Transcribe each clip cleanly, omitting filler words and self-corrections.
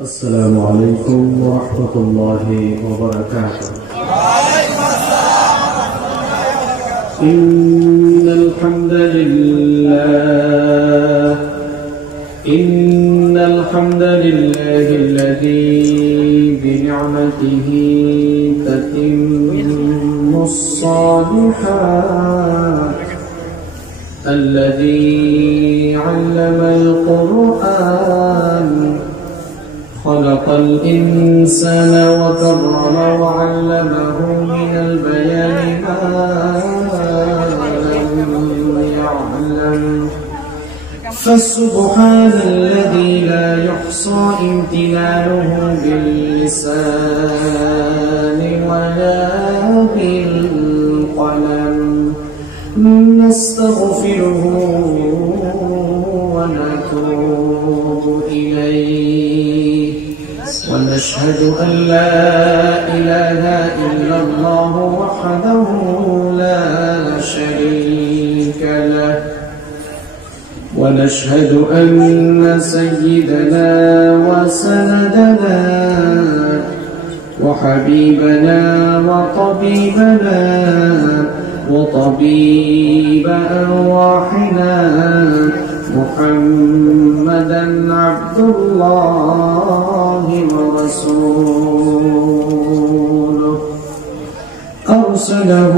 السلام عليكم ورحمة الله وبركاته. إن الحمد لله الذي بنعمته تتم الصالحات، الذي علم القرآن، خلق الإنسان وكرم وعلمه من البيان ما لم يعلم، فسبحان الذي لا يحصى امتنانه باللسان ولا بالقلم. نستغفره ونتوب إليه، ونشهد أن لا إله إلا الله وحده لا شريك له، ونشهد أن سيدنا وسندنا وحبيبنا وطبيبنا وطبيب أرواحنا محمدا عبد الله ورسوله، أرسله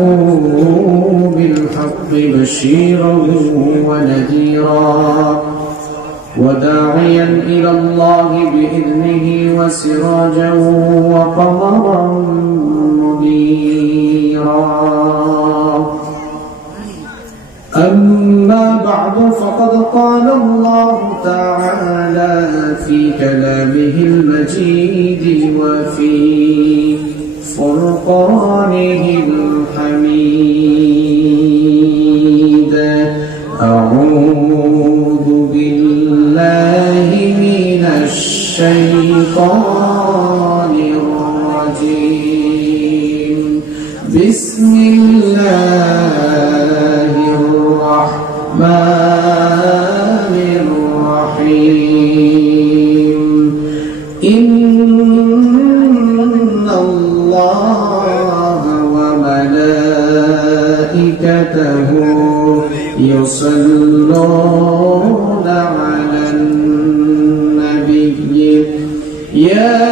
بالحق بشيرا ونذيرا، وداعيا إلى الله بإذنه وسراجا وقمرا منيرا. أما بعد، فقد قال الله تعالى في كلامه المجيد وفي فرقانه الحميد: أعوذ بالله من الشيطان الرجيم، بسم الله الرحمن الرحيم. إن الله وملائكته يصلون على النبي، يا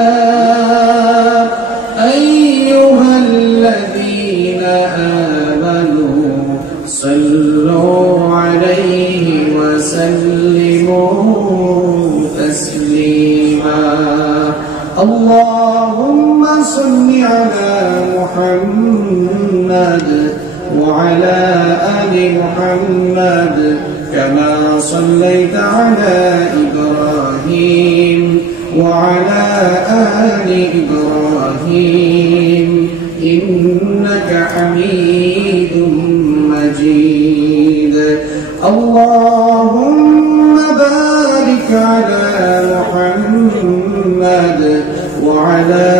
أيها الذين آمنوا صلوا عليه وسلموا تسليما. اللهم صل على محمد وعلى آل محمد كما صليت على إبراهيم وعلى آل إبراهيم إنك حميد مجيد. اللهم بارك على محمد وعلى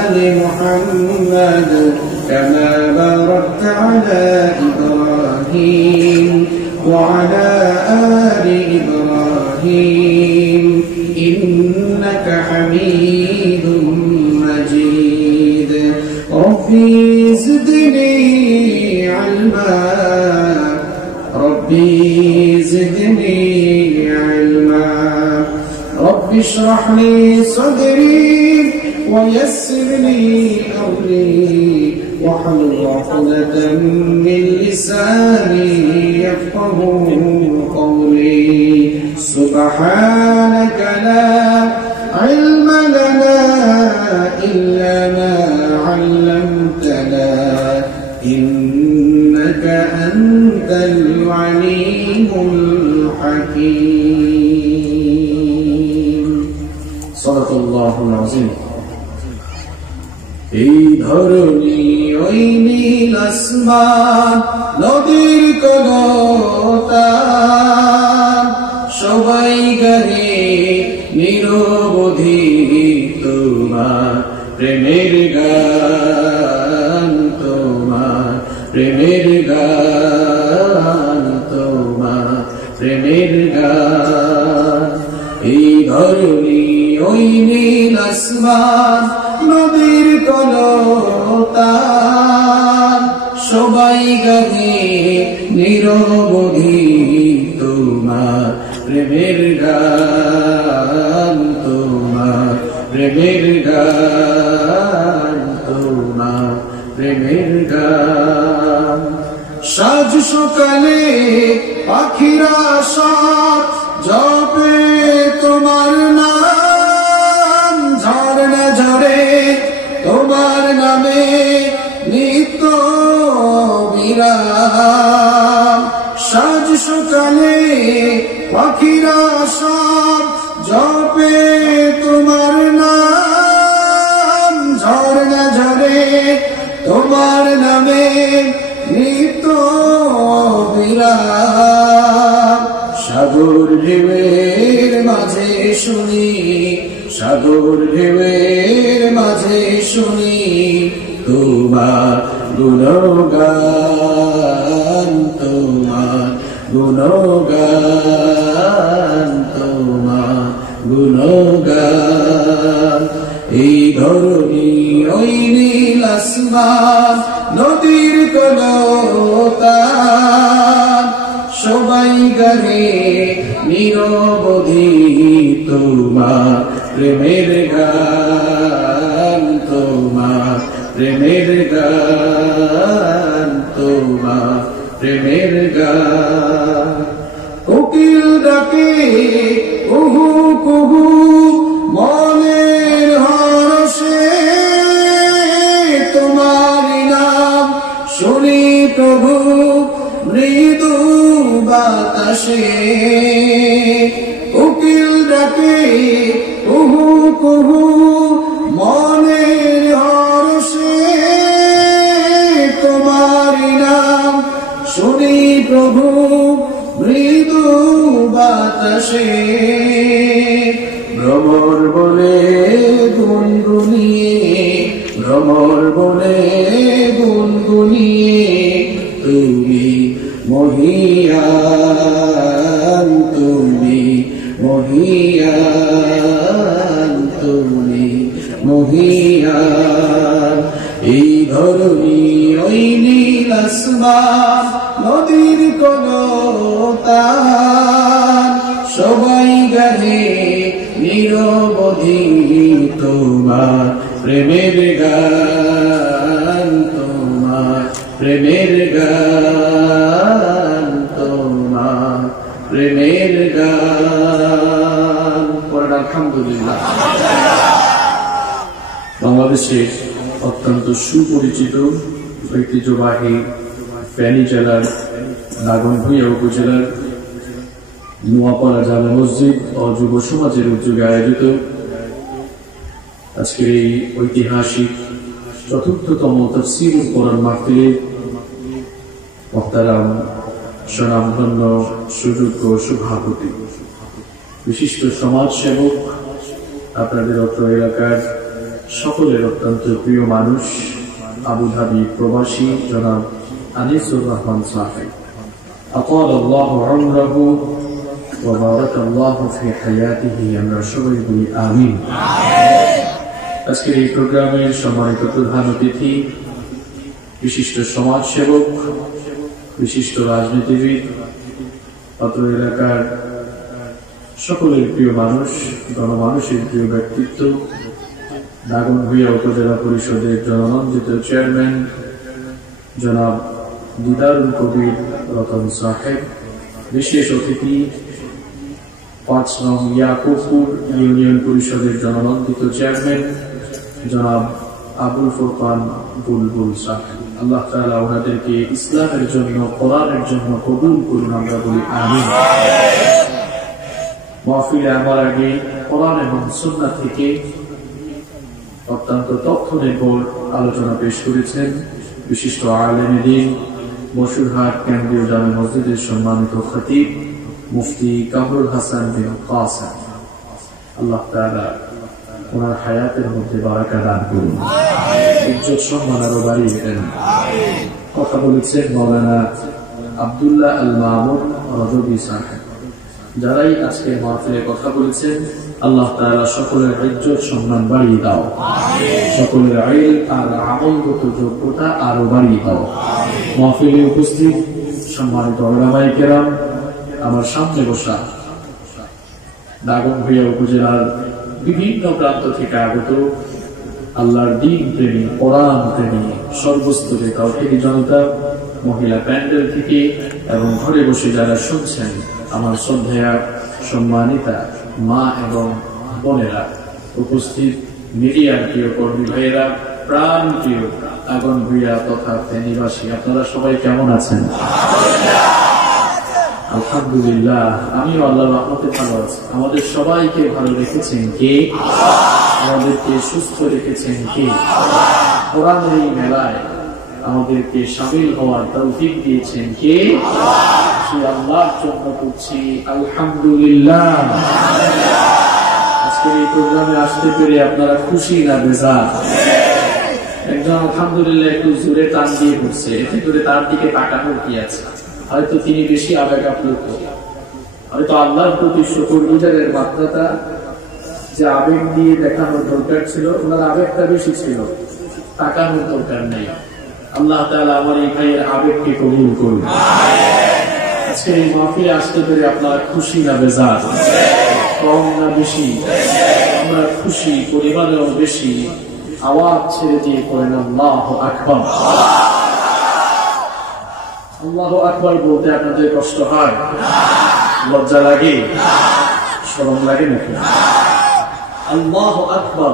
آل محمد كما باركت على إبراهيم وعلى آل إبراهيم إنك حميد مجيد. ربي زدني علما، ربي زدني علما، ربي اشرح لي صدري ويسر لي أمري واحلل عقدة من لساني يفقه قولي. سبحانك لا علم لنا إلا ما علمتنا، إنك أنت العليم الحكيم. صدق الله العظيم. এই ধরনী ওই নীল আসমান, নদীর কলতান, সবাই গাহে নিরবধি তোমার প্রেমের গান, তোমার প্রেমের গান, তোমার প্রেমের গান। এই ধরনী ওই নীল আসমান নদীর কলতান সবাই গাহে নিরবধি তোমার প্রেমের গান তোমার প্রেমের গান তোমার প্রেমের গান সাজ সকালে পাখিরা সব জপে তোমার নাম ঝরনা ঝরে তোমার নামে নিত্য বিরাম সাজ সকালে পাখিরা সব জপে তোমার নাম ঝরনা ঝরে তোমার নামে নিত্য বিরাম সাগর ঢেউয়ের মাঝে শুনি সাগর ঢেউয়ের মাঝে শুনি তোমার গুণগান তোমার গুণগান তোমার গুণগান এই ধরনী ওই নীল আসমান নদীর কলতান সবাই গাহে নিরবধি তোমার প্রেমের গান তোমার প্রেমের গান তোমার প্রেমের গান কোকিল ডাকে কুহু কুহু মনের হরষে তোমার নাম শুনি প্রভু মৃদু বাতাসে কোকিল ডাকে কুহু কুহু মনের হরষে তোমার নাম শুনি প্রভু মৃদু বাতাসে ভ্রমর বলে গুনগুনিয়ে ভ্রমর বলে গুনগুনিয়ে তুমি মহিয়ান তুমি মহিয়ান তুমি মহিয়ান এই ধরনী ওই নীল আসমান নদীর কলতান সবাই গাহে নিরবধি তোমার প্রেমের গান তোমার প্রেমের গান তোমার প্রেমের গান পড়েন আলহামদুলিল্লাহ। বাংলাদেশের অত্যন্ত সুপরিচিত ঐতিহ্যবাহী ফেনী জেলার দাগনভূঞা উপজেলার নোয়াপাড়া জামে মসজিদ ও যুব সমাজের উদ্যোগে আয়োজিত আজকের এই ঐতিহাসিক চতুর্থতম তাফসীরুল কোরআন মাহফিলে মোহতারাম স্বনামধন্য সুযোগ্য সভাপতি বিশিষ্ট সমাজসেবক আপনাদের অত্র এলাকার সকলের অত্যন্ত প্রিয় মানুষ আবুধাবি প্রবাসী জনাব আনিসুর রহমান সাহেব আতাল আল্লাহু উমরাহু ওয়া বারাকাল্লাহু ফি হায়াতিহি আমরা সবাই বলি আমিন। আজকের এই প্রোগ্রামের সম্মানিত প্রধান অতিথি বিশিষ্ট সমাজসেবক বিশিষ্ট রাজনীতিবিদ অত্র এলাকার সকলের প্রিয় মানুষ গণমানুষের প্রিয় ব্যক্তিত্ব দাগনভূঞা উপজেলা পরিষদের জননন্দিত চেয়ারম্যান জনাব দিদারুল কবির রতন সাহেব বিশেষ অতিথি ৫ নং ইয়াকুবপুর ইউনিয়ন পরিষদের জননন্দিত চেয়ারম্যান জনাব আবুল ফুরকান বুলবুল সাহেব আল্লাহ তাআলা ওনাদেরকে ইসলামের জন্য কোরআনের জন্য কবুল করুন আমরা বলি আমিন। মাহফিলে আমার আগে কোরআন এবং সুন্নাহ থেকে অত্যন্ত তথ্য নির্ভর আলোচনা পেশ করেছেন বিশিষ্ট আলেমে দ্বীন মশুরহাট কেন্দ্রীয় জামে মসজিদের সম্মানিত খতিব মুফতি কামরুল হাসান বিন কাসেম আল্লাহ তাআলা ওনার হায়াতের মধ্যে বারাকা দান করুন ইজ্জত সম্মান আরো বাড়িয়ে দেন। কথা বলেছেন মাওলানা আব্দুল্লাহ আল মামুন রজবী সাহেব যারাই আজকে মাহফিলে কথা বলেছেন, আল্লাহ তাআলা সকলের ইজ্জত সম্মান বাড়িয়ে দাও, সকলের ইলম আর আমলগত যোগ্যতা আরো বাড়িয়ে দাও। মাহফিলে উপস্থিত সম্মানিত উলামায়ে কেরাম, আমার সামনে বসা দাগনভূঞা উপজেলার বিভিন্ন প্রান্ত থেকে আগত আল্লাহর দ্বীন প্রেমী, কোরআন প্রেমী, সর্বস্তরে তাওহীদি জনতা, মহিলা প্যান্ডেল থেকে এবং ঘরে বসে যারা শুনছেন, আমার শ্রদ্ধেয়া সম্মানিতা মা এবং বোনেরা, উপস্থিত মিডিয়ার প্রিয় কর্মী ভাইয়েরা, প্রাণ প্রিয় দাগনভূঞা তথা ফেনীবাসী, আপনারা সবাই কেমন আছেন? আলহামদুলিল্লাহ, আমিও আল্লাহর রহমতে ভালো আছি। আমাদের সবাইকে ভালো রেখেছেন কে? আমাদেরকে সুস্থ রেখেছেন কে? কোরআনের এই মেলায় আমাদেরকে শামিল হওয়ার তৌফিক দিয়েছেন কে? সেই আল্লাহর জন্য করছি আলহামদুলিল্লাহ। আজকের এই প্রোগ্রামে আসতে পেরে আপনারা খুশি না বেজার? একজন আলহামদুলিল্লাহ একটু জোরে টান দিয়ে বলছে, এতে করে তার দিকে তাকানোর কি আছে? হয়তো তিনি বেশি আবেগ আপ্লুত, হয়তো আল্লাহর প্রতি শুকরগুজারের মাত্রাটা যে আবেগ দিয়ে দেখানোর দরকার ছিল, ওনার আবেগটা বেশি ছিল, তাকানোর দরকার নেই। আল্লাহ তাআলা আমার এই ভাইয়ের আবেগকে কবুল করুন। আজকে এই মাহফিলে আসতে পেরে আপনারা খুশি না বেজার? কম না বেশি? আমরা খুশি, পরিমাণেও বেশি। আওয়াজ ছেড়ে দিয়ে পড়েন আল্লাহু আকবার। আল্লাহু আকবার বলতে আপনাদের কষ্ট হয়? লজ্জা লাগে? শরম লাগে নাকি? আল্লাহু আকবার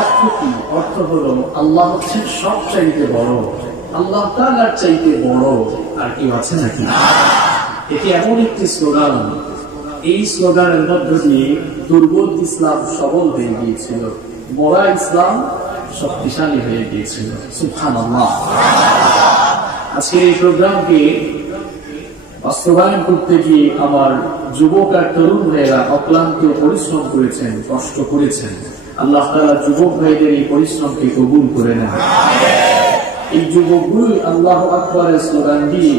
অর্থ কি? অর্থ হলো আল্লাহ হচ্ছেন সব চাইতে বড়, আল্লাহ তাআলার চাইতে বড় আর কি আছে নাকি? এটি এমন একটি স্লোগান, এই স্লোগানের মধ্য দিয়ে দুর্বল ইসলাম সবল হয়ে গিয়েছিল, মরা ইসলাম শক্তিশালী হয়ে গিয়েছিল। সুবহানাল্লাহ। আজকে এই প্রোগ্রামকে বাস্তবায়ন করতে গিয়ে আমার যুবক আর তরুণ ভাইয়েরা অক্লান্ত পরিশ্রম করেছেন, কষ্ট করেছেন। আল্লাহ তাআলা যুবক ভাইদের এই পরিশ্রমকে কবুল করে নেন। এই যুবকগুলো আল্লাহু আকবারের স্লোগান দিয়ে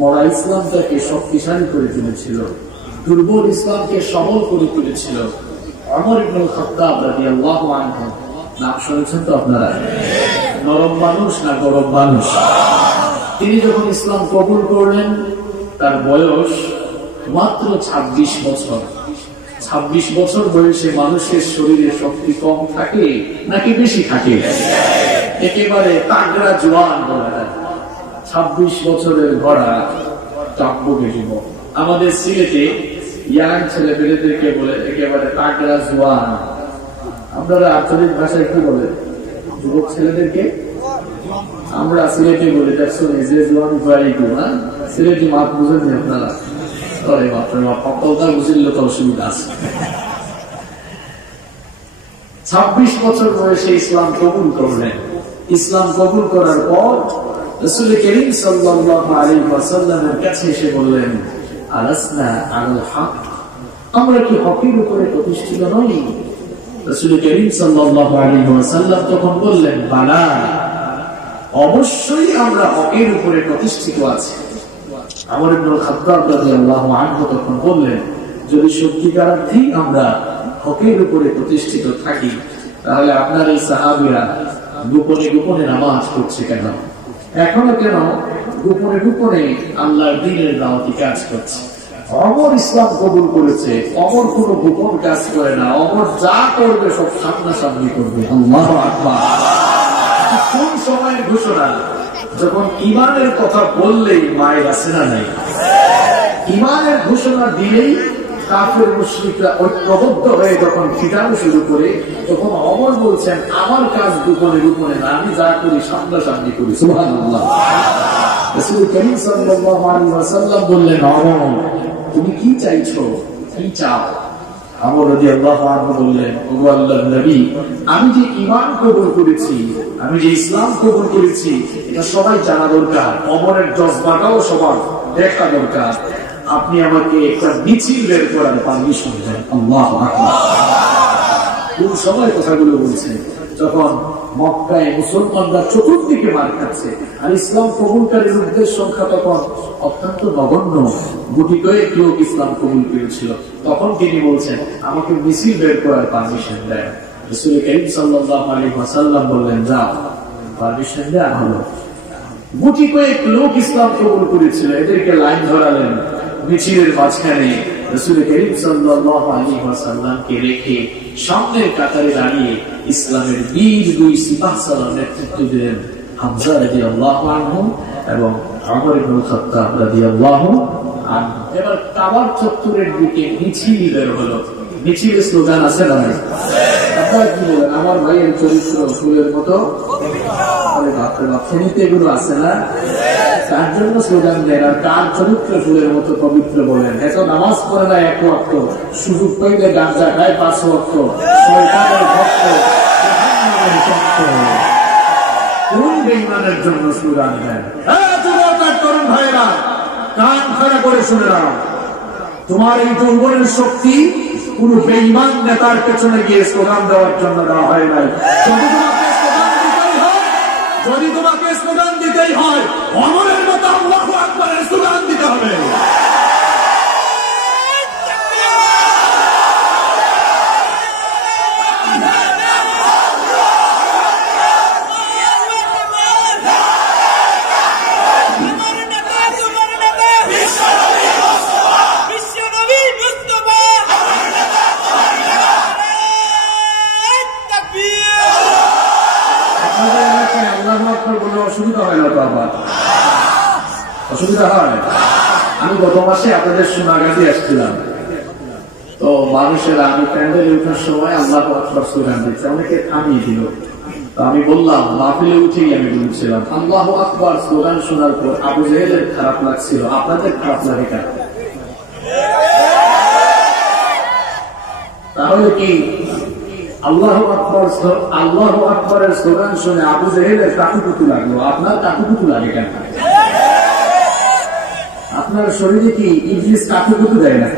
মরা ইসলামটাকে শক্তিশালী করে তুলেছিল, দুর্বল ইসলামকে সবল করে তুলেছিল। ওমর ইবনে খাত্তাব রাদিয়াল্লাহু আনহু, নাম শুনেছেন তো আপনারা? নরম মানুষ না গরম মানুষ? তিনি যখন ইসলাম কবুল করলেন, তার বয়স মাত্র 26 বছর। 26 বছর বয়সে মানুষের শরীরে শক্তি কম থাকে নাকি বেশি থাকে? একেবারে তাগড়া জওয়ান বলা যায়। 26 বছরের ঘোড়া চাপকে যুবক। আমাদের সিলেটে ইয়াং ছেলে পেলেদেরকে বলে একেবারে তাগড়া জওয়ান। আপনারা আঞ্চলিক ভাষায় কি বলে যুবক ছেলেদেরকে? আমরা সিলেটে বলি দেখছো যে জওয়ান ভাই গো, না সিলেটি মাপ বুঝেন আপনারা? করে মাত্র পকলটা বুঝলে তো অসুবিধা আছে। 26 বছর বয়সে ইসলাম কবুল করলেন। ইসলাম কবুল করার পর রাসূল করিম সাল্লাল্লাহু আলাইহি ওয়াসাল্লামের কাছে এসে বললেন, আলাসনা আলাল হক, আমরা কি হকের উপরে প্রতিষ্ঠিত নই? রাসূল করিম সাল্লাল্লাহু আলাইহি ওয়াসাল্লাম তখন বললেন, বালা, অবশ্যই আমরা হকের উপরে প্রতিষ্ঠিত আছি। ওমর ইবনে খাত্তাব রাদিয়াল্লাহু আনহু তখন বললেন, যদি সত্যিকার অর্থেই আমরা হকের উপরে প্রতিষ্ঠিত থাকি, তাহলে আপনার এই সাহাবীরা গোপনে গোপনে নামাজ পড়ছে কেন? এখনো কেন গোপনে গোপনে আল্লাহর দ্বীনের দাওয়াতি কাজ করছে? ওমর ইসলাম কবুল করেছে, ওমর কোনো গোপন কাজ করে না, ওমর যা করবে সব সামনাসামনি করবে। আল্লাহু আকবার। কোন সময়ের ঘোষণা? যখন ঈমানের কথা বললেই মায়ের আছে না নাই? ঈমানের ঘোষণা দিলেই কাফের মুশরিকরা ঐক্যবদ্ধ হয়ে যখন ফিটানো শুরু করে, তখন ওমর বলছেন, আমার কাজ গোপনে গোপনে না, আমি যা করি সামনাসামনি করি। সুবহানাল্লাহ। রাসূল করিম সাল্লাল্লাহু আলাইহি ওয়াসাল্লাম বললেন, ওমর তুমি কি চাইছো, কি চাও? ওমর রাদিয়াল্লাহু আনহু বললেন, ওগো আল্লাহর নবী, আমি যে ঈমান কবুল করেছি, আমি যে ইসলাম কবুল করেছি, এটা সবাই জানা দরকার। ওমরের জজবাটাও সবার দেখা দরকার। আপনি আমাকে একটা মিছিল বের করার পারমিশন দেন। আল্লাহু আকবার। কোন সময় কথাগুলো বলছেন? যখন মক্কায় মুসলমানরা চতুর্দিকে মার খাচ্ছে আর ইসলাম কবুলকারী লোকদের সংখ্যা তখন অত্যন্ত নগণ্য, গুটি কয়েক লোক ইসলাম কবুল করেছিল, তখন তিনি বলছেন আমাকে মিছিল বের করার পারমিশন দেন। রাসূল কারীম সাল্লাল্লাহু আলাইহি ওয়াসাল্লাম বললেন যাও, পারমিশন দেয়া হলো। গুটি কয়েক লোক ইসলাম কবুল করেছিল, এদেরকে লাইন ধরালেন মিছিলের মাঝখানে। রাসূল কারীম সাল্লাল্লাহু আলাইহি ওয়াসাল্লামকে রেখে সামনের কাতারে দাঁড়িয়ে ইসলামের বীর দুই সিপাহসালার নেতৃত্ব দিলেন হামজা রাদিয়াল্লাহু আনহু এবং ওমর ইবনে খাত্তাব রাদিয়াল্লাহু আনহু। এবার কাবার চত্বরের দিকে মিছিল বের হলো। মিছিলের স্লোগান আছে না? আপনারা কি বলেন? আমার ভাইয়ের চরিত্র ফুলের মতো, আরে বাপরে বাপ, ফেনীতে এগুলো আছে না? তার জন্য স্লোগান দেন। আর কার চরিত্র ফুলের মতো পবিত্র বলেন? এত নামাজ পড়ে না এক ওয়াক্ত, সুযোগ পাইলে গাঁজা খায় 5 ওয়াক্ত, শয়তানের ভক্ত, জাহান্নামের ভক্ত। কোন বেঈমানের জন্য স্লোগান দেন? তরুণ ভাইরা কান খাড়া করে শুনে নাও, তোমার এই যৌবনের শক্তি কোন বেঈমান নেতার পেছনে গিয়ে স্লোগান দেওয়ার জন্য দেওয়া হয় নাই। যদি তোমাকে স্লোগান দিতেই হয় ওমরের মতো আল্লাহু আকবারের স্লোগান দিতে হবে। অসুবিধা হয় না তো? আবার অসুবিধা হয়? আমি গত মাসে আপনাদের সোনাগাছি আসছিলাম, তো মানুষেরা আমি প্যান্ডেলে উঠার সময় আল্লাহু আকবার স্লোগান দিচ্ছে, অনেকে থামিয়ে দিল। তো আমি বললাম, মাহফিলে উঠেই আমি বলছিলাম আল্লাহু আকবার স্লোগান শোনার পর আবু জেহেলের খারাপ লাগছিল, আপনাদের খারাপ লাগে কেন? তাহলে কি আল্লাহু আকবরের স্লোগান শুনে আবু জেহেলের কাকুকুতু লাগলো, আপনার কাকুকুতু লাগে কেন? আপনার শরীরে কি ইবলিস কাকুকুতু দেয় না?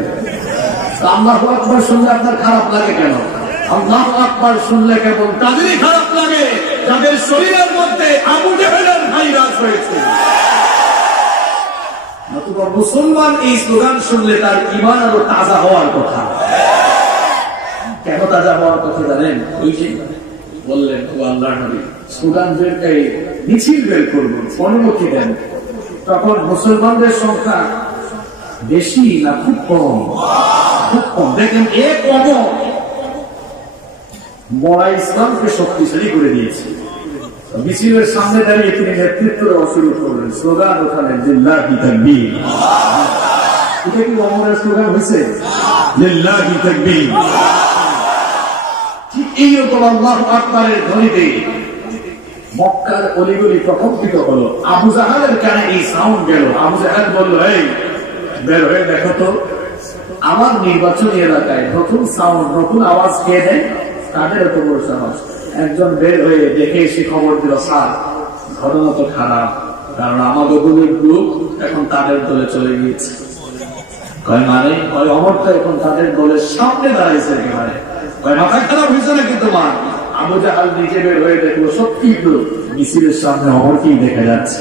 আল্লাহু আকবার শুনলে আপনার খারাপ লাগে কেন? আল্লাহু আকবার শুনলে কেবল তাদেরই খারাপ লাগে যাদের শরীরের মধ্যে আবু জেহেলের ভাইরাস হয়েছে। নতুবা মুসলমান এই স্লোগান শুনলে তার ঈমান আরো তাজা হওয়ার কথা। কেন তাজা হওয়ার কথা জানেন? ওই যে বললেন ও আল্লাহর নবী স্লোগান বের মিছিল বের করবেন, অনুমতি দেন। তখন মুসলমানদের সংখ্যা বেশি না খুব কম? খুব কম। দেখেন এক অমর মরা ইসলামকে শক্তিশালী করে দিয়েছে। মিছিলের সামনে দাঁড়িয়ে তিনি নেতৃত্ব দেওয়া শুরু করলেন, স্লোগান ওখানে লিল্লাহি তাকবীর। এটা কি অমরের স্লোগান হয়েছে? লিল্লাহি তাকবীর। ঠিক এইরকম আল্লাহু আকবারের ধ্বনিতে মক্কার অলিগলি প্রকম্পিত হলো। আবু জাহালের কানে এই সাউন্ড গেল। আবু জাহাল বলল, এই বের হয়ে দেখো তো, আমার নির্বাচনী এলাকায় নতুন সাউন্ড, নতুন আওয়াজ খেয়ে দেয়, তাদের এত বড় সাহস। একজন বের হয়ে দেখে এসে খবর দিল, স্যার ঘটনা তো খারাপ, কারণ আমাদের দলের গ্রুপ এখন তাদের দলে চলে গিয়েছে। মানে অমর তো এখন তাদের দলের সামনে দাঁড়াইছে। মাথা খারাপ হয়েছে নাকি তোমার? আবু জাহাল নিজে বের হয়ে দেখলো সত্যি তো মিছিলের সামনে অমরকেই দেখা যাচ্ছে।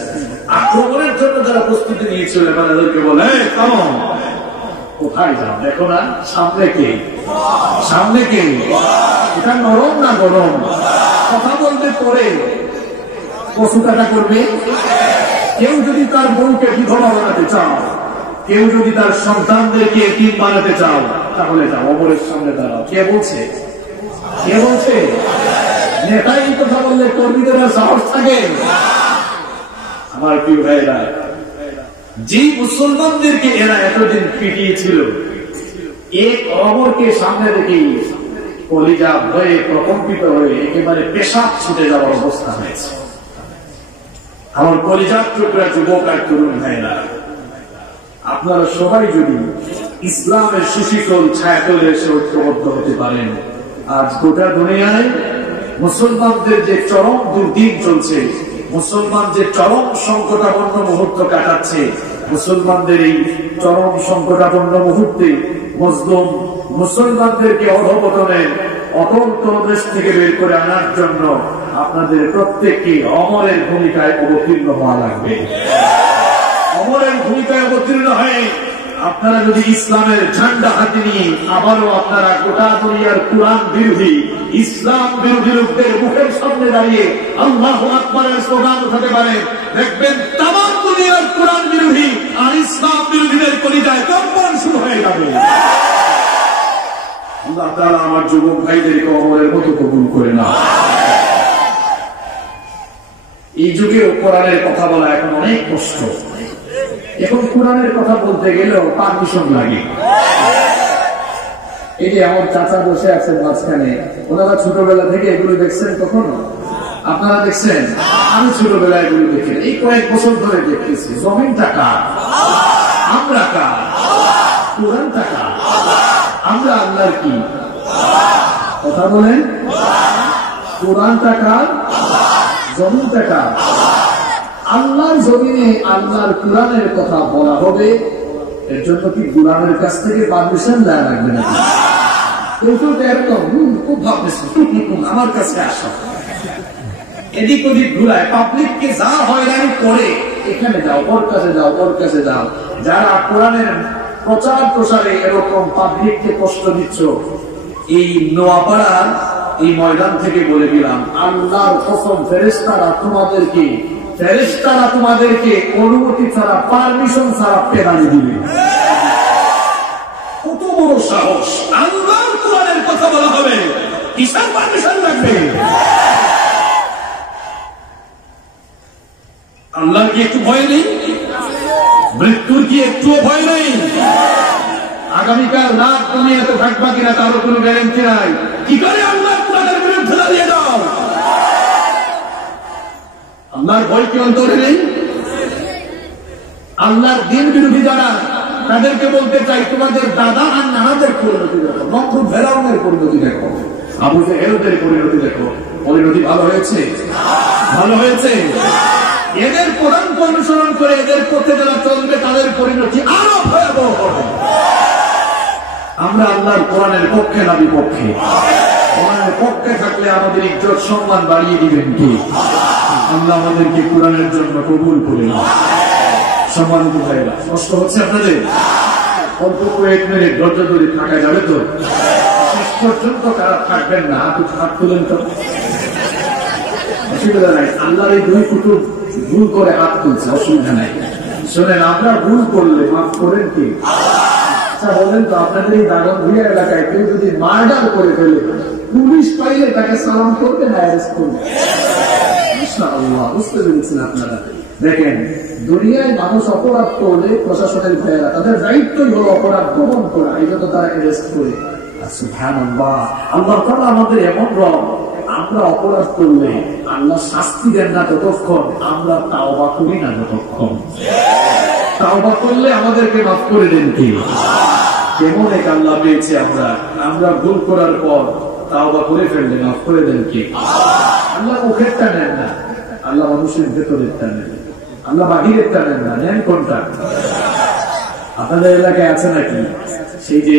আক্রমণের জন্য যারা প্রস্তুতি নিয়েছিল তাদেরকে বলে, কোথায় যাও দেখো না, সামনে কে? সামনে কে? এটা নরম না গরম? কথা বলতে পরে কচু কাটা করবে। কেউ যদি তার বউকে বিধবা বানাতে চাও, কেউ যদি তার সন্তানদেরকে এতিম বানাতে চাও, তাহলে যাও অমরের সামনে দাঁড়াও। কে বলছে? কে বলছে? নেতাই কথা বললে কর্মীদের সাহস থাকে? আমার প্রিয় ভাইরা, যে মুসলমানদেরকে এরা এতদিন পিটিয়েছিল, এক অমরকে সামনে রেখেই কলিজা ভয়ে প্রকম্পিত হয়ে একেবারে পেশাব ছুটে যাওয়ার অবস্থা হয়েছে। আমার কলিজার টুকরা যুবক আর তরুণ ভাইরা, আপনারা সবাই যদি ইসলামের সুশীতল ছায়াতলে এসে ঐক্যবদ্ধ হতে পারেন, আজ গোটা দুনিয়ায় মুসলমানদের যে চরম দুর্দিন চলছে, মুসলমান যে চরম সংকটাপন্ন মুহূর্ত কাটাচ্ছে, মুসলমানদের এই চরম সংকটাপন্ন মুহূর্তে মজলুম মুসলমানদেরকে অধঃপতনের অটল তলদেশ থেকে বের করে আনার জন্য আপনাদের প্রত্যেককে অমরের ভূমিকায় অবতীর্ণ হওয়া লাগবে। অমরের ভূমিকায় অবতীর্ণ হয়ে আপনারা যদি ইসলামের ঝান্ডা হাতে নিয়ে আবারও আপনারা গোটা দুনিয়ার কুরআন বিরোধী, ইসলাম বিরোধী লোকদের মুখের সামনে দাঁড়িয়ে আল্লাহু আকবারের স্লোগান উঠাতে পারেন, দেখবেন তামাম দুনিয়ার কুরআন বিরোধী আর ইসলাম বিরোধীদের কলিজায় কম্পন শুরু হয়ে যাবে। আল্লাহ তাআলা আমার যুবক ভাইদেরকে অমরের মতো কবুল করে না। এই যুগে কোরআনের কথা বলা এখন অনেক কষ্ট। এখন কোরআনের কথা বলতে গেলেও পারমিশন লাগে। এই যে আমার চাচা বসে আছেন মাঝখানে, ওনারা ছোটবেলা থেকে এগুলো দেখছেন কখনো? আপনারা দেখছেন? আমি ছোটবেলায় এগুলো দেখি, এই কয়েক বছর ধরে দেখতেছি। জমিনটা কার? আমরা কার? কোরআনটা কার? আমরা আল্লাহর কি? কথা বলেন। কোরআনটা কার? জমিনটা কার? আল্লাহর জমিনে আল্লাহর কোরআনের কথা বলা হবে, এর জন্য কি কোরআনের কাছ থেকে পারমিশন দেওয়া লাগবে নাকি? একদম খুব ভাবতেছি আমার কাছে আসো, এদিক ওদিক ঘুরায় পাবলিককে যা হয়রানি করে, এখানে যাও, ওর কাছে যাও, ওর কাছে যাও। যারা কোরআনের প্রচার প্রসারে এরকম পাবলিককে কষ্ট দিচ্ছ, এই নোয়াপাড়ার এই ময়দান থেকে বলে দিলাম, আল্লাহর কসম ফেরেশতারা তোমাদেরকে অনুমতি ছাড়া, পারমিশন ছাড়া পেরানি দিবে। কত বড় সাহস! আল্লাহর কোরআনের কথা বলা হবে, কিসের পারমিশন লাগবে? আল্লাহর কি একটু ভয় নেই? মৃত্যুর কি একটুও ভয় নেই? আগামীকাল রাত তুমি এত থাকবা কিনা তারও কোনো গ্যারেন্টি নাই। কি করে আল্লাহর কোরআনের বিরুদ্ধে দাঁড়িয়ে দাও? আল্লাহর ভয় কি অন্তরে নেই? আল্লাহর দিন বিরোধী যারা, তাদেরকে বলতে চাই, তোমাদের দাদা আর নানাদের পরিণতি দেখো, নমরুদ ফেরাউনের পরিণতি দেখো, আবু জেহেলদের পরিণতি দেখো। পরিণতি ভালো হয়েছে? ভালো হয়েছে? এদের কোরআনকে অনুসরণ করে এদের পথে যারা চলবে, তাদের পরিণতি আরো ভয়াবহ হবে। আমরা আল্লাহর কোরআনের পক্ষে না বিপক্ষে? কোরআনের পক্ষে থাকলে আমাদের ইজ্জত সম্মান বাড়িয়ে দিবেন কি? আল্লাহ আমাদেরকে কোরআনের জন্য কবুল করে না। সম্মানিত ভাইরা, কষ্ট হচ্ছে আপনাদের? অল্প কয়েক মিনিট ধৈর্য ধরে থাকা যাবে তো? শেষ পর্যন্ত কারা থাকবেন না? হাত তুলেন তো, অসুবিধা নাই। আল্লাহর এই দুই কুতুব ভুল করে হাত তুলছে, অসুবিধা নাই। শোনেন, আমরা ভুল করলে মাফ করেন কি? আচ্ছা বলেন তো, আপনাদের এই দাগনভূঞা এলাকায় কেউ যদি মার্ডার করে ফেলে, পুলিশ পাইলে তাকে সালাম করবে না অ্যারেস্ট করবে? ইনশাআল্লাহ। বুঝতে পেরেছেন আপনারা? দেখেন, দুনিয়ায় মানুষ অপরাধ করলে প্রশাসনের ভাইয়েরা তাদের দায়িত্বই হলো অপরাধ গ্রহণ করা, এই জন্য তারা অ্যারেস্ট করে। সুবহানাল্লাহ। আল্লাহ তাআলা আমাদের এমন রব, আমরা অপরাধ করলে আল্লাহ শাস্তি দেন না ততক্ষণ আমরা তাওবা করি না ততক্ষণ। তাওবা করলে আমাদেরকে মাফ করে দেন কি? কেমন এক আল্লাহ পেয়েছে আমরা! আমরা ভুল করার পর তাওবা করে ফেললে মাফ করে দেন কি? আল্লাহ মুখেরটা নেন না, আল্লাহ মানুষের ভেতরেরটা নেন। আল্লাহ বাহিরেরটা নেন না। নেন কোনটা? আপনাদের এলাকায় আছে নাকি সেই যে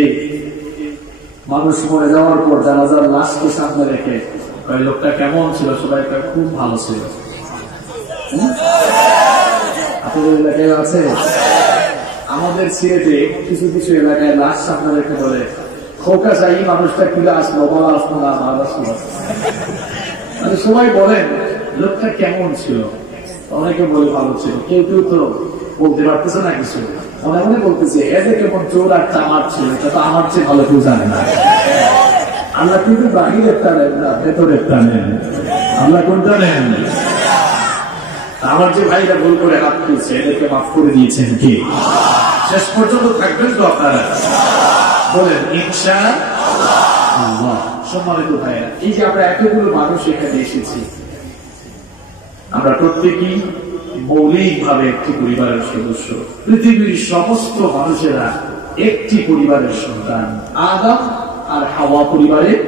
মানুষ মরে যাওয়ার পর জানাজার লাশকে সামনে রেখে লোকটা কেমন ছিল? সবাই খুব ভালো ছিল। আপনাদের এলাকায় আছে? আমাদের সিলেটে কিছু কিছু এলাকায় লাশ সামনে রেখে বলে, খোকা চাই মানুষটা কিলা আসলো, বলা আসলো না, মার আসলো। মানে সবাই বলেন লোকটা কেমন ছিল? অনেকে বলে ভালো ছিল, কেউ কেউ তো বলতে পারতেছে না কিছু, মনে মনে বলতেছে এদের কেমন চোর আর চামার ছিল, এটা তো আমার চেয়ে ভালো কেউ জানে না। আল্লাহ কিন্তু বাহিরের টানেন না, ভেতরের টানেন। আল্লাহ কোনটা নেন? আমার যে ভাইরা ভুল করে হাত তুলছে, এদেরকে মাফ করে দিয়েছেন কি? শেষ পর্যন্ত থাকবেন তো আপনারা? বলেন ইনশাআল্লাহ। সম্মানিত ভাইরা, এই যে আমরা এতগুলো মানুষ এখানে এসেছি, আমরা প্রত্যেকেই মৌলিক ভাবে একটি পরিবারের সদস্য। পৃথিবীর সমস্ত মানুষেরা একটি পরিবারের সন্তান, আদম আর হাওয়া পরিবারের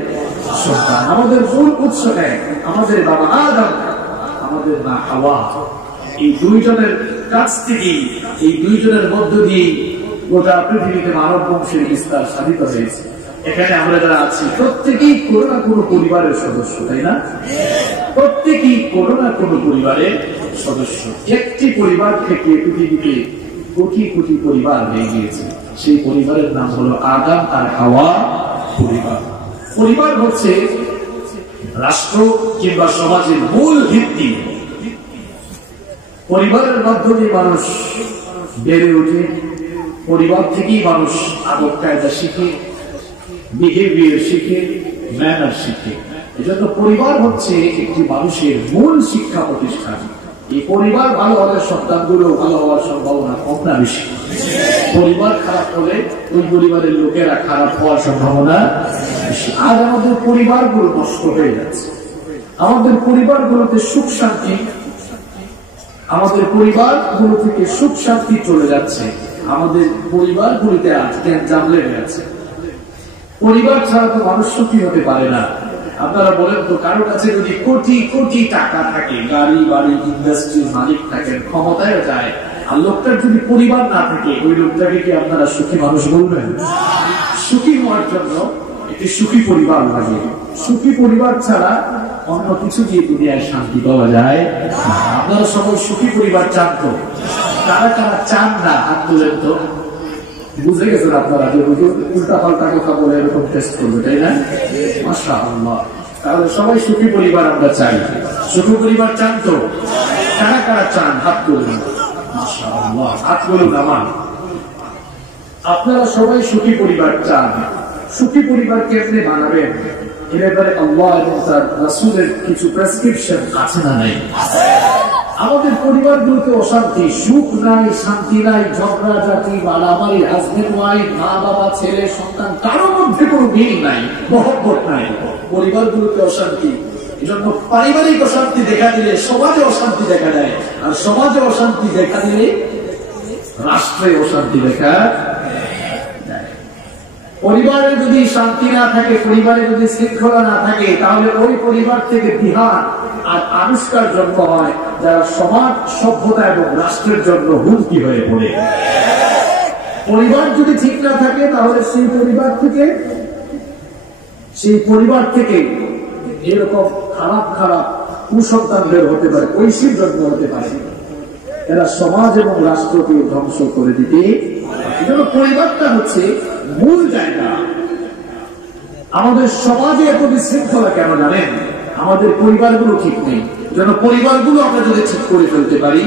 সন্তান। আমাদের মূল উৎস এক, আমাদের বাবা আদম, আমাদের মা হাওয়া। এই দুইজনের কাছ থেকেই, এই দুইজনের মধ্য দিয়ে গোটা পৃথিবীতে মানব বংশের বিস্তার সাধিত হয়েছে। এখানে আমরা যারা আছি প্রত্যেকেই কোনো না কোনো পরিবারের সদস্য, তাই না? প্রত্যেকেই কোনো না কোনো পরিবারের সদস্য। একটি পরিবার থেকে পৃথিবীতে কোটি কোটি পরিবার হয়ে গিয়েছে। সেই পরিবারের নাম হলো আদম আর হাওয়া পরিবার। পরিবার হচ্ছে রাষ্ট্র কিংবা সমাজের মূল ভিত্তি। পরিবারের মাধ্যমে মানুষ বেড়ে ওঠে, পরিবার থেকেই মানুষ আদব কায়দা শিখে, বিহেভিয়ার শিখে, ম্যানার শিখে। এজন্য পরিবার হচ্ছে একটি মানুষের মূল শিক্ষা প্রতিষ্ঠান। এই পরিবার ভালো হলে সন্তানগুলো ভালো হওয়ার সম্ভাবনা কম না বেশি? পরিবার খারাপ হলে ওই পরিবারের লোকেরা খারাপ হওয়ার সম্ভাবনা বেশি। আজ আমাদের পরিবারগুলো নষ্ট হয়ে যাচ্ছে। আমাদের পরিবারগুলোতে সুখ শান্তি, আমাদের পরিবারগুলো থেকে সুখ শান্তি চলে যাচ্ছে। আমাদের পরিবারগুলিতে আজ গ্যাঞ্জাম লেগে আছে। পরিবার ছাড়া তো মানুষ সুখী হতে পারে না। আপনারা বলেন তো, কারো কাছে যদি কোটি কোটি টাকা থাকে, গাড়ি বাড়ি ইন্ডাস্ট্রির মালিক থাকেন, ক্ষমতায় যায়, আর লোকটার যদি পরিবার না থাকে, ওই লোকটাকে কি আপনারা সুখী মানুষ বলবেন? সুখী হওয়ার জন্য একটি সুখী পরিবার লাগে। সুখী পরিবার ছাড়া অন্য কিছু দিয়ে দুনিয়ায় শান্তি পাওয়া যায়। আপনারা সবাই সুখী পরিবার চান তো? কারা কারা চান না হাত তুলেন তো? বুঝে গেছেন আপনারা যে উল্টা পাল্টা কথা বলে এরকম টেস্ট করবে, তাই না? মাশাআল্লাহ। তাহলে সবাই সুখী পরিবার আমরা চাই। সুখী পরিবার চান তো? কারা কারা চান হাত তুলুন। মাশাআল্লাহ, হাত বলুন আমার। আপনারা সবাই সুখী পরিবার চান। সুখী পরিবার কেমনে বানাবেন এ ব্যাপারে আল্লাহ এবং তার রাসূলের কিছু প্রেসক্রিপশন আছে না নাই? আমাদের পরিবারগুলোতে অশান্তি, সুখ নাই, শান্তি নাই, ঝগড়া জাতি, মারামারি, হাজবেন্ড ওয়াইফ, মা বাবা ছেলে সন্তান, কারোর মধ্যে কোনো মিল নাই, মহব্বত নাই। পরিবারগুলোতে অশান্তি। এজন্য পারিবারিক অশান্তি দেখা দিলে সমাজে অশান্তি দেখা দেয়, আর সমাজে অশান্তি দেখা দিলে রাষ্ট্রে অশান্তি দেখা দেয়। পরিবারে যদি শান্তি না থাকে, পরিবারে যদি শৃঙ্খলা না থাকে, তাহলে ওই পরিবার থেকে বিহার আর আবিষ্কার জন্ম হয়, যারা সমাজ, সভ্যতা এবং রাষ্ট্রের জন্য হুমকি হয়ে পড়ে। পরিবার যদি ঠিক না থাকে, তাহলে সেই পরিবার থেকে এরকম খারাপ খারাপ কুসন্তান বের হতে পারে, ঐশীর জন্ম হতে পারে। এরা সমাজ এবং রাষ্ট্রকে ধ্বংস করে দিতে। এজন্য পরিবারটা হচ্ছে মূল জায়গা। আমাদের সমাজে এত বিশৃঙ্খলা কেন জানেন? আমাদের পরিবারগুলো ঠিক নেই। যেন পরিবারগুলো আমরা যদি ঠিক করে ফেলতে পারি,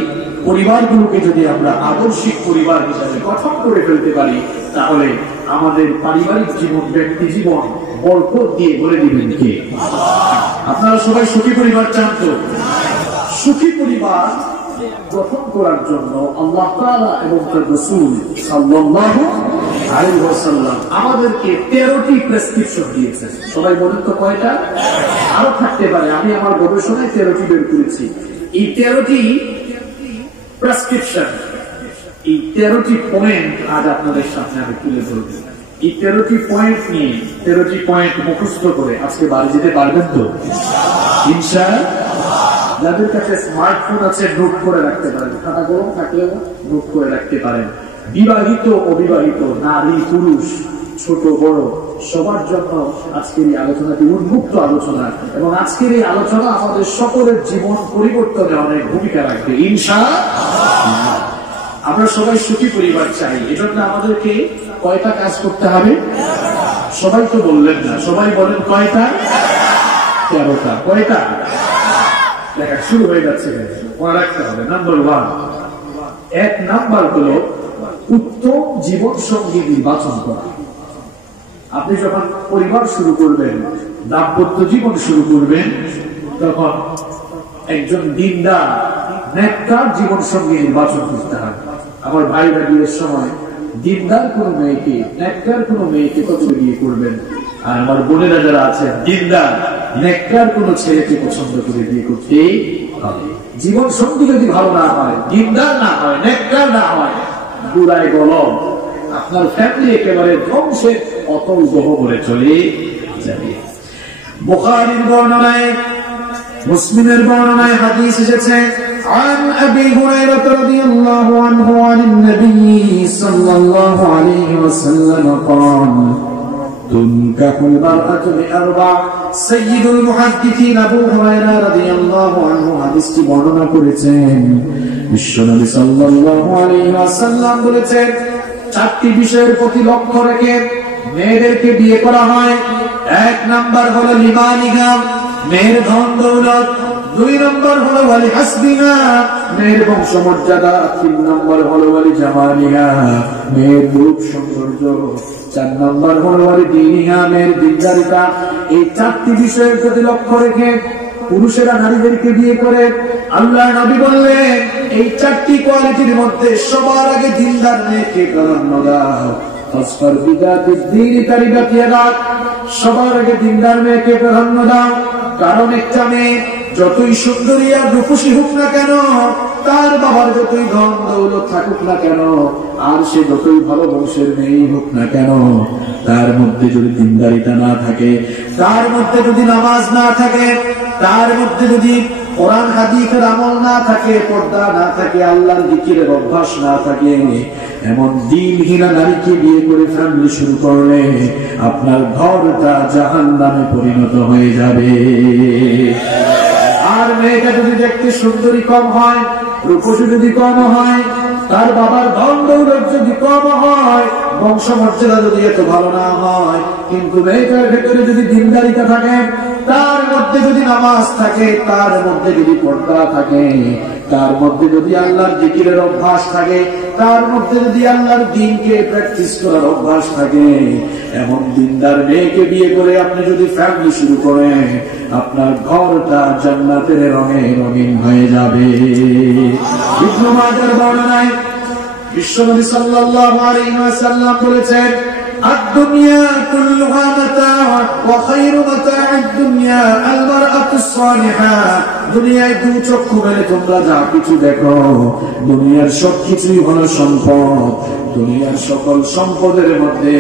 পরিবারগুলোকে যদি আমরা আদর্শিক পরিবার হিসাবে গঠন করে ফেলতে পারি, তাহলে আমাদের পারিবারিক জীবন, ব্যক্তি জীবন বরকত দিয়ে ভরে দিবেন কে? আপনারা সবাই সুখী পরিবার চান তো? সুখী পরিবার গঠন করার জন্য আল্লাহ তাআলা এবং তার রাসূল সাল্লাল্লাহু আলাইহি ওয়াসাল্লাম আমাদেরকে 13টি প্রেসক্রিপশন দিয়েছেন। সবাই বলেন তো কয়টা? আরো থাকতে পারে, আমি আমার গবেষণায় 13টি বের করেছি। এই 13টি প্রেসক্রিপশন, এই 13টি পয়েন্ট আজ আপনাদের সামনে আমি তুলে ধরব। এই 13টি পয়েন্ট নিয়ে, 13টি পয়েন্ট মুখস্থ করে আজকে বাড়ি যেতে পারবেন তো ইনশাআল্লাহ? যাদের কাছে স্মার্টফোন আছে নোট করে রাখতে পারেন, খাতা গরম থাকলেও নোট করে রাখতে পারেন। বিবাহিত অবিবাহিত, নারী পুরুষ, ছোট বড় সবার জন্য আজকের এই আলোচনাটি উন্মুক্ত আলোচনা, এবং আজকের এই আলোচনা আমাদের সকলের জীবন পরিবর্তনে অনেক ভূমিকা রাখবে ইনশাআল্লাহ। আমরা সবাই সুখী পরিবার চাই। এজন্য আমাদেরকে কয়টা কাজ করতে হবে? সবাই তো বললেন না, সবাই বলেন কয়টা? 13টা। কয়টা? দেখা শুরু হয়ে যাচ্ছে, মনে রাখতে হবে। নাম্বার 1, 1 নাম্বার হলো উত্তম জীবন সঙ্গী নির্বাচন করা। আপনি যখন পরিবার শুরু করবেন, দাম্পত্য জীবন শুরু করবেন, তখন একজন দিনদার নেককার জীবন সঙ্গী নির্বাচন করতে হবে। আমার ভাইরা বিয়ের সময় দিনদার কোন মেয়েকে, নেককার কোন মেয়েকে কত বিয়ে করবেন? আর আমার বোনেরা যারা আছেন, দিনদার নেককার কোন ছেলেকে পছন্দ করে বিয়ে করতে হবে। জীবন সঙ্গী যদি ভালো না হয়, দিনদার না হয়, নেককার না হয়, গুড়ায় গলম, আপনার ফ্যামিলি একেবারে ধ্বংসের অতল গহ্বরে চলে যাবে। বুখারীর বর্ণনায়, মুসলিমের বর্ণনায় হাদিস এসেছে, عن أبي هريرة رضي الله عنه عن النبي صلى الله عليه وسلم قال তুনকাহুল মারআতু লিআরবা। সাইয়্যিদুল মুহাদ্দিসিন আবু হুরায়রা রাদিয়াল্লাহু আনহু হাদিসটি বর্ণনা করেছেন। বিশ্বনবী সাল্লাল্লাহু আলাইহি ওয়াসাল্লাম বলেছেন, চারটি বিষয়ের প্রতি লক্ষ্য রেখে মেয়েদেরকে বিয়ে করা হয়। এক নাম্বার হলো লিমানিহা, মেয়ের ধন দৌলত। দুই নম্বর হলো ওয়ালি হাসবিহা, মেয়ের বংশমর্যাদা। তিন নম্বর হলো ওয়ালি জামালিহা, মেয়ের রূপ সৌন্দর্য। চার নম্বর হলো ওয়ালি দীনিহা, মেয়ের দিনদারিতা। এই চারটি বিষয়ের প্রতি লক্ষ্য রেখে পুরুষেরা নারীদেরকে বিয়ে করে। আল্লাহ নবী বললেন, এই চারটি কোয়ালিটির মধ্যে সবার আগে দিনদার মেয়েকে প্রাধান্য দাও। সবার আগে দিনদার মেয়েকে প্রাধান্য দাও। কারণ একটা মেয়ে যতই সুন্দরী আর রূপসী হোক না কেন, তার বাবার যতই ধন দৌলত থাকুক না কেন, আর সে যতই ভালো বংশের মেয়ে হোক না কেন, তার মধ্যে যদি দিনদারিতা না থাকে, তার মধ্যে যদি নামাজ না থাকে, তার মধ্যে যদি কোরআন হাদিসের আমল না থাকে, পর্দা না থাকে, আল্লাহর জিকিরের অভ্যাস না থাকে, এমন দিনহীনা নারীকে বিয়ে করে ফ্যামিলি শুরু করলে আপনার ঘরটা জাহান্নামে পরিণত হয়ে যাবে। আর মেয়েটা যদি দেখতে সুন্দরী কম হয়, রূপসী যদি কম হয়, তার বাবার ধন দৌলত যদি কম হয়, বংশমর্যাদা যদি এত ভালো না হয়, কিন্তু মেয়েটার ভেতরে যদি দিনদারিতা থাকে, তার মধ্যে যদি নামাজ থাকে, তার মধ্যে যদি পর্দা থাকে, তার মধ্যে যদি আল্লাহর জিকিরের অভ্যাস থাকে, তার মধ্যে যদি আল্লাহর দ্বীনকে প্র্যাকটিস করার অভ্যাস থাকে, এমন দিনদার মেয়েকে বিয়ে করে আপনি যদি ফ্যামিলি শুরু করেন, আপনার ঘরটা জান্নাতের রঙে রঙিন হয়ে যাবে। ইবনে মাজার বর্ণনায় বিশ্বনবী সাল্লাল্লাহু আলাইহি ওয়াসাল্লাম বলেছেন, الدنيا كلها متاع وخير متاع الدنيا المرأة الصالحة। দুনিয়ায় দু চক্ষু মেলে তোমরা যা কিছু দেখো, দুনিয়ার সবকিছুই হলো সম্পদ। দুনিয়ার সকল সম্পদের মধ্যে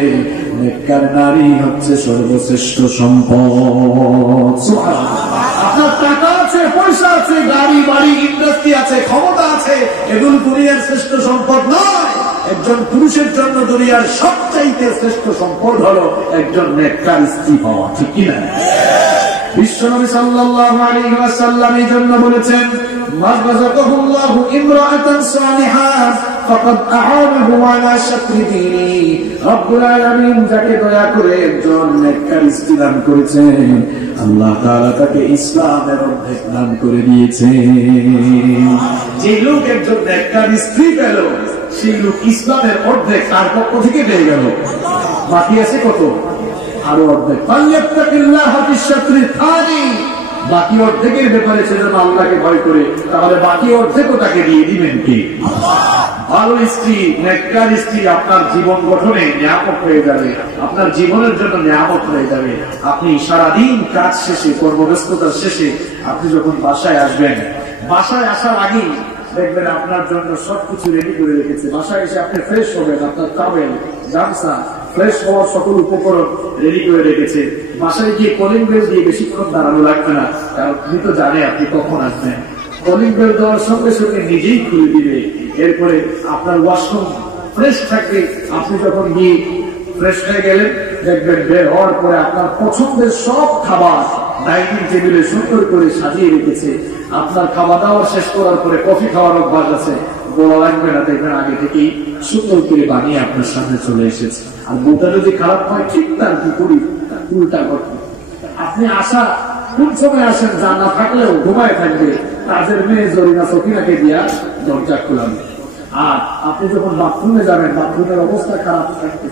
নেককার নারী হচ্ছে সর্বশ্রেষ্ঠ সম্পদ। সুবহানাল্লাহ। আপনার টাকা আছে, পয়সা আছে, গাড়ি বাড়ি ইন্ডাস্ট্রি আছে, ক্ষমতা আছে, এগুলো দুনিয়ার শ্রেষ্ঠ সম্পদ নয়। একজন পুরুষের জন্য দুনিয়ার সবচাইতে শ্রেষ্ঠ সম্পদ হলো একজন নেককার স্ত্রী পাওয়া, ঠিক কিনা? বিশ্বনবী সাল্লাল্লাহু আলাইহি ওয়াসাল্লাম এই জন্য বলেছেন, মান রাযাকাহুল্লাহু ইমরাআতান সালিহা ফাকাদ আ'ানাহু আলা শাকরি দীনি। রব্বুল আলামিন যাকে দয়া করে একজন নেককার স্ত্রী দান করেছেন, আল্লাহ তাআলা তাকে ইসলামের অর্ধেক দান করে দিয়েছেন। যে লোক একজন নেককার স্ত্রী পেল, সেই লোক ইসলামের অর্ধেক তার পক্ষ থেকে পেয়ে গেল। বাকি আছে কত? আরো অর্ধেক। বাকি অর্ধেকের ব্যাপারে সেজন্য আল্লাহকে ভয় করে, তাহলে বাকি অর্ধেকও তাকে দিয়ে দিবেন কি? ভালো স্ত্রী, নেককার স্ত্রী আপনার জীবন গঠনে নিয়ামত হয়ে যাবে, আপনার জীবনের জন্য নিয়ামত হয়ে যাবে। আপনি সারাদিন কাজ শেষে, কর্মব্যস্ততার শেষে আপনি যখন বাসায় আসবেন, বাসায় আসার আগেই দেখবেন আপনার জন্য সবকিছু রেডি করে রেখেছে। বাসায় এসে আপনি ফ্রেশ হবেন, আপনার টাওয়েল, গামছা, ফ্রেশ হওয়ার সকল উপকরণ রেডি করে রেখেছে। বাসায় গিয়ে কলিং বেল দিয়ে বেশিক্ষণ দাঁড়ানো লাগবে না, কারণ তিনি তো জানে আপনি কখন আসবেন। কলিং বেল দেওয়ার সঙ্গে সঙ্গে নিজেই খুলে দিবে। এরপরে আপনার ওয়াশরুম ফ্রেশ থাকবে। আপনি যখন গিয়ে ফ্রেশ হয়ে গেলেন, দেখবেন বের হওয়ার পরে আপনার পছন্দের সব খাবার ডাইনিং টেবিলে সুন্দর করে সাজিয়ে রেখেছে। আপনার খাওয়া দাওয়া শেষ করার পরে কফি খাওয়ার অভ্যাস আছে, বলা লাগবে না, দেখবেন আগে থেকেই সুন্দর করে বানিয়ে আপনার সামনে চলে এসেছে। আর বউটা যদি খারাপ হয়, ঠিক তার বিপরীত, উল্টা ঘটে। আপনি আসা কোন সময় আসেন, জানা থাকলেও ঘুমায় থাকবে, কাজের মেয়ে জরিনা সকিনাকে দিয়া দরজা খোলাবে। আর আপনি যখন বাথরুমে যাবেন, বাথরুমের অবস্থা খারাপ থাকবে।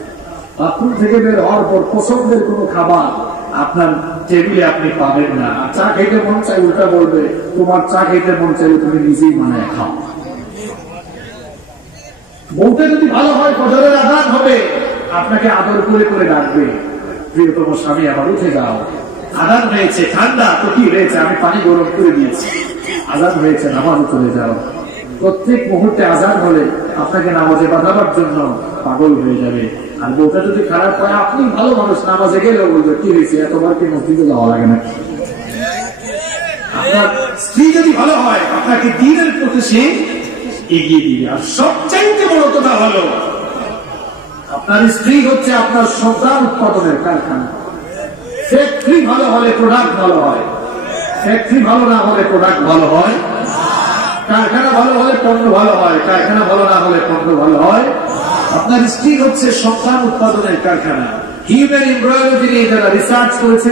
বাথরুম থেকে বের হওয়ার পর পছন্দের কোন খাবার আপনার টেবিলে আপনি পাবেন না। আর চা খেতে মন চাই, উল্টা বলবে, তোমার চা খেতে মন চাইলে তুমি নিজেই বানায় খাও। বউটা যদি ভালো হয়, ফজরের আযান হবে, আপনাকে আদর করে করে ডাকবে, প্রিয়তম স্বামী আবার উঠে যাও, আযান হয়েছে, ঠান্ডা তো কি হয়েছে, আমি পানি গরম করে দিয়েছি, আযান হয়েছে, নামাজে চলে যাও। প্রত্যেক মুহূর্তে আযান হলে আপনাকে নামাজে বাঁধাবার জন্য পাগল হয়ে যাবে। আর বউটা যদি খারাপ হয়, আপনি ভালো মানুষ, নামাজে গেলেও বলবে, কি হয়েছে, এতবার কি মসজিদে যাওয়া লাগে না? আপনার স্ত্রী যদি ভালো হয়, আপনাকে দ্বীনের প্রতি সে এগিয়ে দিবে। আর সবচাইতে বড় কথা হলো, আপনার স্ত্রী হচ্ছে আপনার সন্তান উৎপাদনের কারখানা। ফ্যাক্টরি ভালো হলে প্রোডাক্ট ভালো হয়, ফ্যাক্টরি ভালো না হলে প্রোডাক্ট ভালো হয়। কারখানা ভালো হলে পণ্য ভালো হয়, কারখানা ভালো না হলে পণ্য ভালো হয়। আপনার স্ত্রী হচ্ছে সন্তান উৎপাদনের কারখানা। হিউম্যান এমব্রায়োলজি নিয়ে যারা রিসার্চ করেছে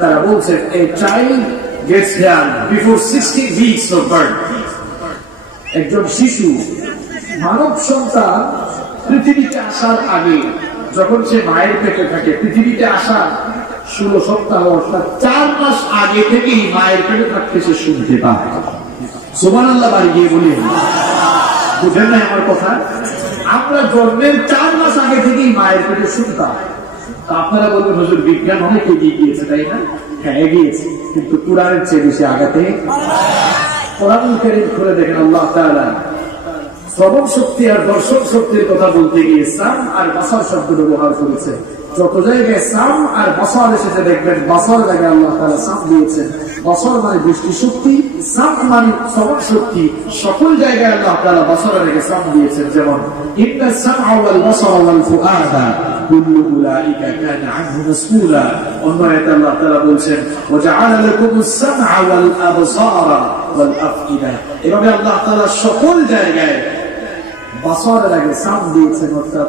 তারা বলছেন a child gets born before 16 weeks of birth. একজন শিশু, মানব সন্তান পৃথিবীতে আসার আগে, যখন সে মায়ের পেটে থাকে, পৃথিবীতে আসার 16 সপ্তাহ অর্থাৎ 4 মাস আগে থেকেই মায়ের পেটে থাকতে সে শুনতে পায়। সুবহানাল্লাহ বাড়ি গিয়ে বলি, বুঝেন না আমার কথা? আমরা জন্মের 4 মাস আগে থেকেই মায়ের পেটে শুনতাম। আপনারা বলবেন হুজুর বিজ্ঞান অনেক এগিয়ে গিয়েছে, তাই না? হ্যাঁ এগিয়েছে, কিন্তু কুরআনের চেয়ে বেশি আগাতে। কোরআনুল কারীম খুলে দেখেন আল্লাহ তাআলা শ্রবণ শক্তি আর দর্শন শক্তির কথা বলতে গিয়ে সাম আর বাসার শব্দ ব্যবহার করেছে। যত জায়গায় সাম আর বাসার এসেছে দেখবেন বাসার জায়গায় আল্লাহ তাআলা সাম দিয়েছেন। বাসার মানে দৃষ্টি শক্তি, সাম মানে শ্রবণ শক্তি। সকল জায়গায় আল্লাহ তাআলা বাসার রেখে সাম দিয়েছেন। যেমন ইন্না সামআ ওয়াল বাসারা ওয়াল ফুআদা কুল্লু উলাইকা কানা আনহু মাসউলা। অন্য আয়াতে আল্লাহ তাআলা বলছেন ওয়া জাআলা লাকুমুস সামআ ওয়াল আবসারা ওয়াল আফইদা। এভাবে আল্লাহ তাআলা সকল জায়গায় বাসারের আগে সাম দিয়েছেন, অর্থাৎ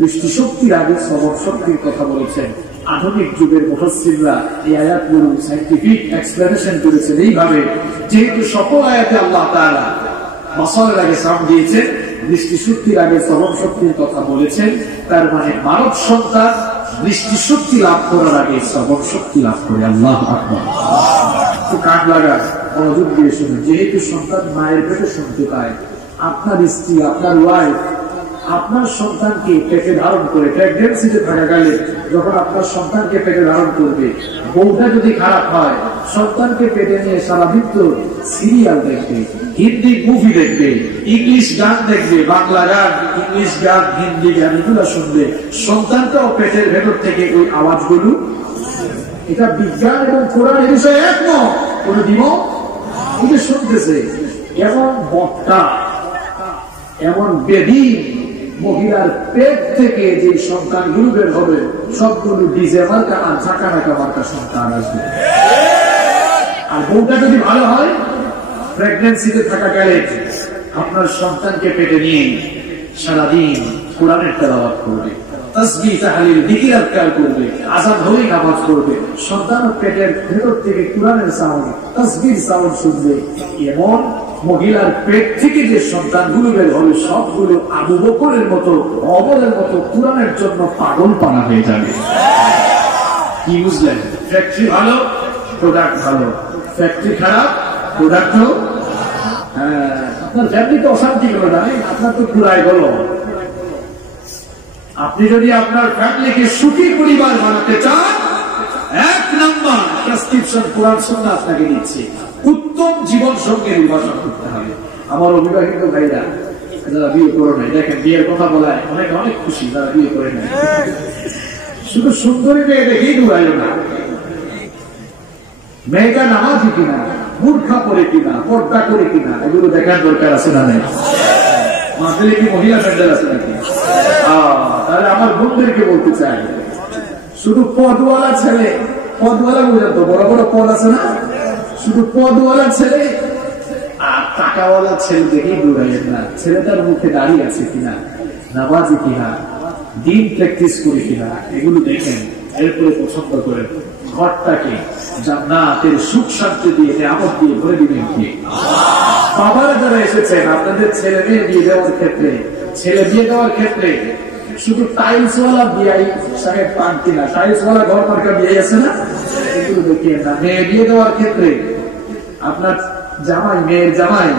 দৃষ্টি শক্তির আগে শ্রবণ শক্তির কথা বলেছেন। আধুনিক যুগের মুফাসসিররা এই আয়াতগুলো সায়েন্টিফিক এক্সপ্লেনেশন করেছেন এইভাবে, যেহেতু সকল আয়াতে আল্লাহ তাআলা বাসারের আগে সাম দিয়েছেন, দৃষ্টি শক্তির আগে শ্রবণ শক্তির কথা বলেছেন, তার মানে মানব সন্তান দৃষ্টি শক্তি লাভ করার আগে শ্রবণ শক্তি লাভ করে। আল্লাহু আকবার। তো কান লাগা মনোযোগ দিয়ে শুনুন। যেহেতু সন্তান মায়ের পেটে শুনতে পায়, আপনার স্ত্রী, আপনার ওয়াইফ আপনার সন্তানকে পেটে ধারণ করে প্রেগন্যান্সিতে থাকাকালে যখন আপনার সন্তানকে পেটে ধারণ করবে, বউটা যদি খারাপ হয়, সন্তানকে পেটে নিয়ে সারাদিন তো সিরিয়াল দেখবে, হিন্দি মুভি দেখবে, ইংলিশ গান দেখবে, বাংলা গান, ইংলিশ গান, হিন্দি গান এগুলো শুনবে। সন্তানটাও পেটের ভেতর থেকে ওই আওয়াজগুলো, এটা বিজ্ঞান এবং কোরআন এর বিষয়ে একমত, কোন দ্বিমত এটা শুনতেছে। এমন বক্তা, এমন বেদিন মহিলার পেট থেকে যে সন্তানগুলো বের হবে সবগুলো ডিজে মার্কা আর ঝাঁকা নাকা মার্কা সন্তান আসবে। আর বউটা যদি ভালো হয়, প্রেগন্যান্সিতে থাকাকালে আপনার সন্তানকে পেটে নিয়ে সারাদিন কোরআনের তেলাওয়াত করবে, তাসবিহ তাহলিল জিকির আজকার করবে, আযান হলেই নামাজ পড়বে। সন্তান পেটের ভেতর থেকে কোরআনের সাউন্ড, তাসবিহর সাউন্ড শুনবে। এমন মহিলার পেট থেকে যে সন্তানগুলো বের হবে সবগুলো আবু বকরের মতো, ওমরের মতো কোরআনের জন্য পাগল পানা হয়ে যাবে। কি বুঝলেন? ফ্যাক্টরি ভালো, প্রোডাক্ট ভালো। ফ্যাক্টরি খারাপ, প্রোডাক্ট হোক। আপনার ফ্যামিলিতে অশান্তি হলো না, আপনার তো পুরাই গেল। আপনি যদি আপনার ফ্যামিলিকে সুখী পরিবার বানাতে চান, 1 নম্বর প্রেসক্রিপশন কোরআন সুন্নাহ আপনাকে দিচ্ছে। উত্তম জীবন সঙ্গে নির্বাচন করতে হবে। আমার অবিবাহিত ভাইরা যারা বিয়ে করে নাই, দেখেন বিয়ের কথা বলায় অনেক অনেক খুশি যারা বিয়ে করে নাই। শুধু সুন্দরী মেয়ে দেখেই দূরাইল না, মেয়েটা নামাজি কিনা, মূর্খা পরে কিনা, পর্দা করে কিনা, এগুলো দেখার দরকার আছে না? নাই মাঝে কি মহিলা প্যান্ডেল আছে নাকি? তাহলে আমার বোনদেরকে বলতে চাই, শুধু পদওয়ালা ছেলে, পদওয়ালা বুঝেন তো, বড় বড় পদ আছে না, শুধু পদওয়ালা ছেলে আর টাকাওয়ালা ছেলে দেখেই দৌড়াইয়েন না। ছেলেটার মুখে দাঁড়িয়ে আছে কিনা, নামাজি কিনা, দিন প্র্যাকটিস করি কিনা, এগুলো দেখেন, এরপরে পছন্দ করেন। ঘরটাকে জান্নাতের সুখ শান্তি দিয়ে, নিয়ামত দিয়ে ভরে দিবেন কি? বাবারা যারা এসেছেন, আপনাদের ছেলে মেয়ে বিয়ে দেওয়ার ক্ষেত্রে, ছেলে বিয়ে দেওয়ার ক্ষেত্রে শুধু টাইলসওয়ালা বিয়াই সাহেব পান কিনা, টাইলসওয়ালা ঘর মার্কা বিয়ে আছে না, এগুলো দেখিয়ে না। মেয়ে বিয়ে দেওয়ার ক্ষেত্রে আপনার জামাই, মেয়ের জামাই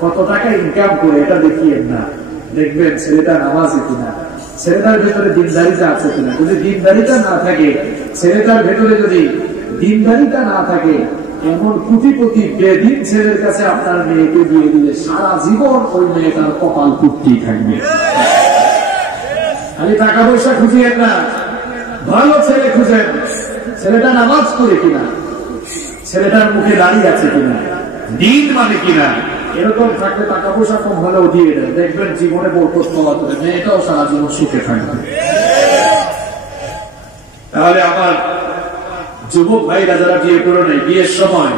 কত টাকা ইনকাম করে এটা দেখিয়ে না। দেখবেন ছেলেটা নামাজি কিনা, ছেলেটার ভেতরে দিনদারিতা আছে কিনা। যদি দিনদারিতা না থাকে, ছেলেটার ভেতরে যদি দিনদারিতা না থাকে, এমন কোটিপতি বেদিন ছেলের কাছে আপনার মেয়েকে দিয়ে দিলে সারা জীবন ওই মেয়েটার কপাল পুড়তেই থাকবে। খালি টাকা পয়সা খুঁজিয়েন না, ভালো ছেলে খুঁজেন। ছেলেটা নামাজ পড়ে কিনা, ছেলেটার মুখে দাঁড়িয়ে আছে কিনা, দিন মানে কিনা, এরকম থাকলে টাকা পয়সা কম হলেও দিয়ে দেন, দেখবেন জীবনে বরকত পাওয়া করে, মেয়েটাও সারা জীবন সুখে থাকবে। তাহলে আমার যুবক ভাইরা যারা বিয়ে করে নেই, বিয়ের সময়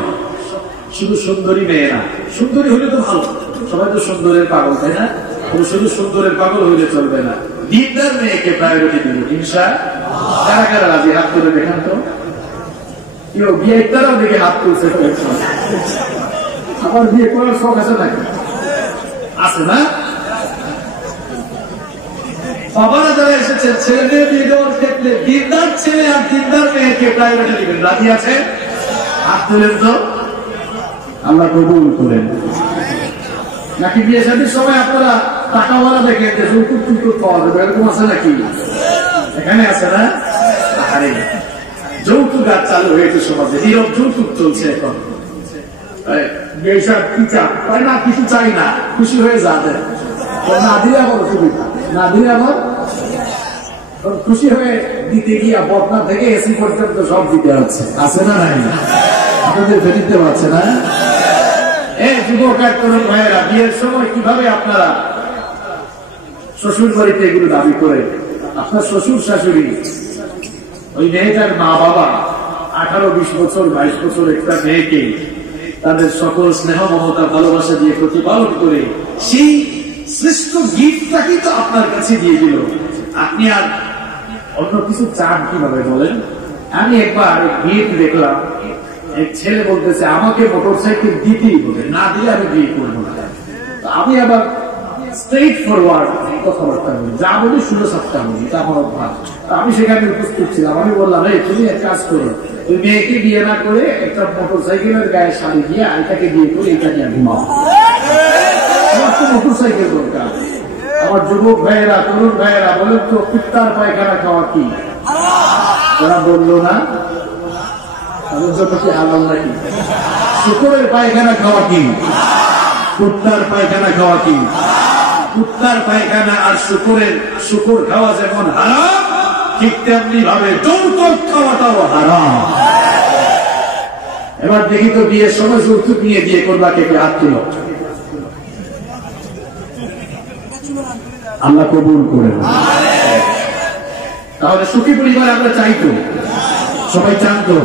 শুধু সুন্দরী মেয়ে না, সুন্দরী হলে তো ভালো, সবাই তো সুন্দরের পাগল, তাই না? শুধু সুন্দরের পাগল হইলে চলবে না, দিনদার মেয়েকে প্রায়োরিটি দিব ইনশাআল্লাহ। কারা কারা রাজি হাত তুলে দেখান তো। কেউ বিয়ে তারাও দিকে হাত তুলছে, আবার বিয়ে করার শখ আছে নাকি? আছে না? বাবারা যারা এসেছেন ছেলে মেয়ে বিয়ে দেওয়ার ক্ষেত্রে দিনদার ছেলে আর দিনদার মেয়েকে প্রায়োরিটি দিবেন, রাজি আছে? হাত তুলেন তো, আল্লাহ কবুল করেন। নাকি বিয়ে শাদীর সময় আপনারা টাকাওয়ালা দেখে যে যৌতুক টুতুক পাওয়া যাবে, এরকম আছে নাকি? এখানে আছে না? আরে যৌতুক আর চালু হয়েছে সমাজে, নীরব যৌতুক চলছে এখন। না কিছু চাই না, খুশি হয়ে যাবে, না দিলে আবার অসুবিধা, না দিলে আবার খুশি হয়ে দিতে গিয়া বদনা থেকে এসি পর্যন্ত সব দিতে হচ্ছে, আছে না? নাই আপনাদের দিতে পারছে না? এই যুবক এক তরুণ ভাইয়েরা, বিয়ের সময় কিভাবে আপনারা শ্বশুর বাড়িতে এগুলো দাবি করে, আপনার শ্বশুর শাশুড়ি ওই মেয়েটার মা বাবা 18-20 বছর 22 বছর একটা মেয়েকে তাদের সকল স্নেহ মমতা ভালোবাসা দিয়ে প্রতিপালন করে সেই শ্রেষ্ঠ গিফটটাকে তো আপনার কাছে দিয়ে দিল, আপনি আর অন্য কিছু চান কিভাবে বলেন? আমি একবার গিফট দেখলাম, এক ছেলে বলতেছে আমাকে মোটরসাইকেল দিতেই হবে, না দিলে আমি বিয়ে করবো না। আমি আবার স্ট্রেট ফরওয়ার্ড কথাবার্তা বলি, যা বলি শুনে সাতটা বলি, এটা আমার অভ্যাস। আমি সেখানে উপস্থিত ছিলাম, আমি বললাম এই তুমি এক কাজ করো, ওই মেয়েকে বিয়ে না করে একটা মোটরসাইকেলের গায়ে শাড়ি দিয়ে এটাকে বিয়ে করে এটা নিয়ে ঘুমাও, আমার তো মোটরসাইকেল দরকার। আমার যুবক ভাইয়েরা তরুণ ভাইয়েরা বলেন তো, কুত্তার পায়খানা খাওয়া কি? ওরা বললো না, তাদের জন্য কি হালাল নাকি? শুকরের পায়খানা খাওয়া কি? কুত্তার পায়খানা খাওয়া কি? কুত্তার পায়খানা আর শুকর খাওয়া যেমন হারাম, ঠিক তেমনি ভাবে যৌতুক খাওয়াটাও হারাম। এবার দেখি তো বিয়ের সময় যৌতুক নিয়ে বিয়ে করবা কে কে? হাত তুলো। আল্লাহ কবুল করেন। তাহলে সুখী পরিবার আমরা চাইতো, সবাই জানতো।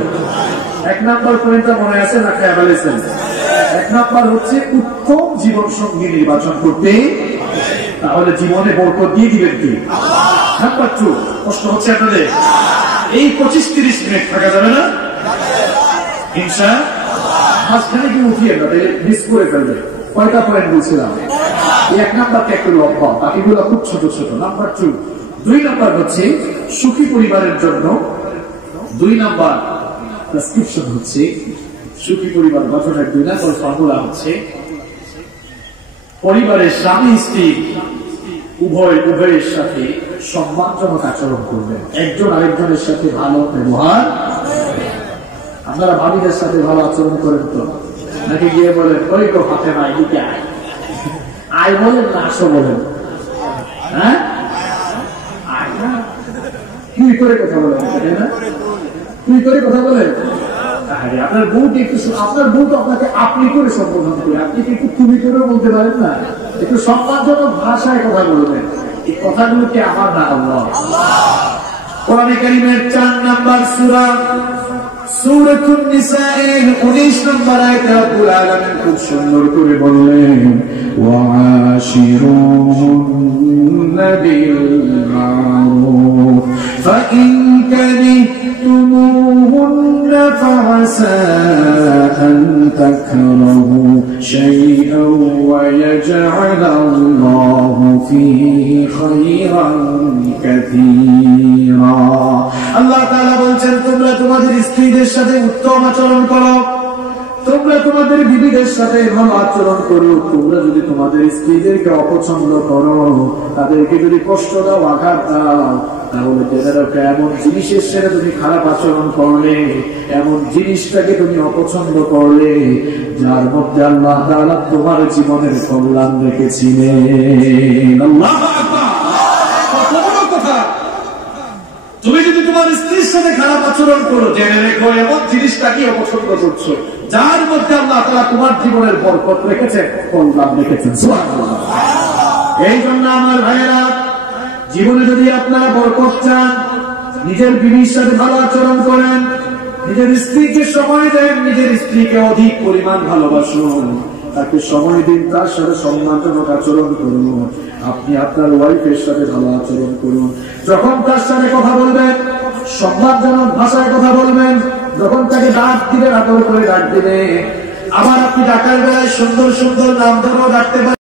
1 নম্বর পয়েন্টটা মনে আছে না? খেয়াল ফেলেছেন? 1 নম্বর হচ্ছে উত্তম জীবন সঙ্গী নির্বাচন করতে, তাহলে জীবনে বরকত দিয়ে দিবেন কি? নাম্বার 2, কষ্ট হচ্ছে আপনাদের? এই 25-30 মিনিট থাকা যাবে না ইনশাআল্লাহ। মাঝখানে কি উঠিয়ে মিস করে ফেলবে। কয়টা পয়েন্ট বলছিলাম? 1 নাম্বারটা একটু লম্বা, বাকিগুলো খুব ছোট ছোট। নাম্বার 2 নাম্বার হচ্ছে সুখী পরিবারের জন্য 2 নাম্বার প্রেসক্রিপশন হচ্ছে সুখী পরিবার গঠনের 2 নাম্বার ফর্মুলা হচ্ছে পরিবারের স্বামী স্ত্রী উভয়ের সাথে সম্মানজনক আচরণ করবেন, একজন আরেকজনের সাথে ভালো ব্যবহার। আপনারা ভাবিদের সাথে ভালো আচরণ করেন তো নাকি গিয়ে বলেন ওই তো হাতে নাই দিকে আয়, আয় বলেন না আসো বলেন? হ্যাঁ, আয় না, তুই করে কথা বলেন, তাই না? তুই করে কথা বলেন। আপনার বউকে একটু, আপনার বউ তো আপনাকে আপনি করে সম্বোধন করে, আপনি কি একটু তুমি করেও বলতে পারেন না? একটু সম্মানজনক ভাষায় কথা বলবেন। এই কথাগুলো কি আমার না আল্লাহ? কোরআনে কারীমের 4 নাম্বার সূরা সূরাতুন নিসাএর 19 নম্বর আয়াতে রব্বুল আলামিন খুব সুন্দর করে বললেন, ওয়াশিরুহুন্না বিল মারুফ ফাইন কারিহতুমুহুন্না ফাআসা আন তাকরাহু শাইআন ওয়া ইয়াজআলাল্লাহু ফীহি খায়রান কাসীরা। আল্লাহ তাআলা বলছেন, তোমরা তোমাদের স্ত্রীদের সাথে উত্তম আচরণ করো, তোমরা তোমাদের বিবিদের সাথে ভালো আচরণ করো। তোমরা যদি তোমাদের স্ত্রীদেরকে অপছন্দ করো, তাদেরকে যদি কষ্ট দাও, আঘাত দাও, তাহলে এমন জিনিসের সাথে তুমি খারাপ আচরণ করলে, এমন জিনিসটাকে তুমি অপছন্দ করলে, যার মধ্যে আল্লাহ তাআলা তোমার জীবনের কল্যাণ রেখেছিলেন। আল্লাহু আকবার। কত বড় কথা! তুমি যদি তোমার স্ত্রীর সাথে খারাপ আচরণ করো, জেনে রেখো এমন জিনিসটাকে অপছন্দ করছো যার মধ্যে আল্লাহ তাআলা তোমার জীবনের বরকত রেখেছেন, কল্যাণ রেখেছেন। সুবহানাল্লাহ। এই জন্য আমার ভাইয়েরা, জীবনে যদি আপনারা বরকত চান, নিজের বিবির সাথে ভালো আচরণ করেন, নিজের স্ত্রীকে সময় দেন, নিজের স্ত্রীকে অধিক পরিমাণ ভালোবাসুন, তাকে সময় দিন, তার সাথে সম্মানজনক আচরণ করুন। আপনি আপনার ওয়াইফের সাথে ভালো আচরণ করুন। যখন তার সাথে কথা বলবেন সম্মানজনক ভাষায় কথা বলবেন, যখন তাকে ডাক দিবেন আদর করে ডাক দিবেন। আবার আপনি ডাকার বেলায় সুন্দর সুন্দর নাম ধরেও ডাকতে পারেন।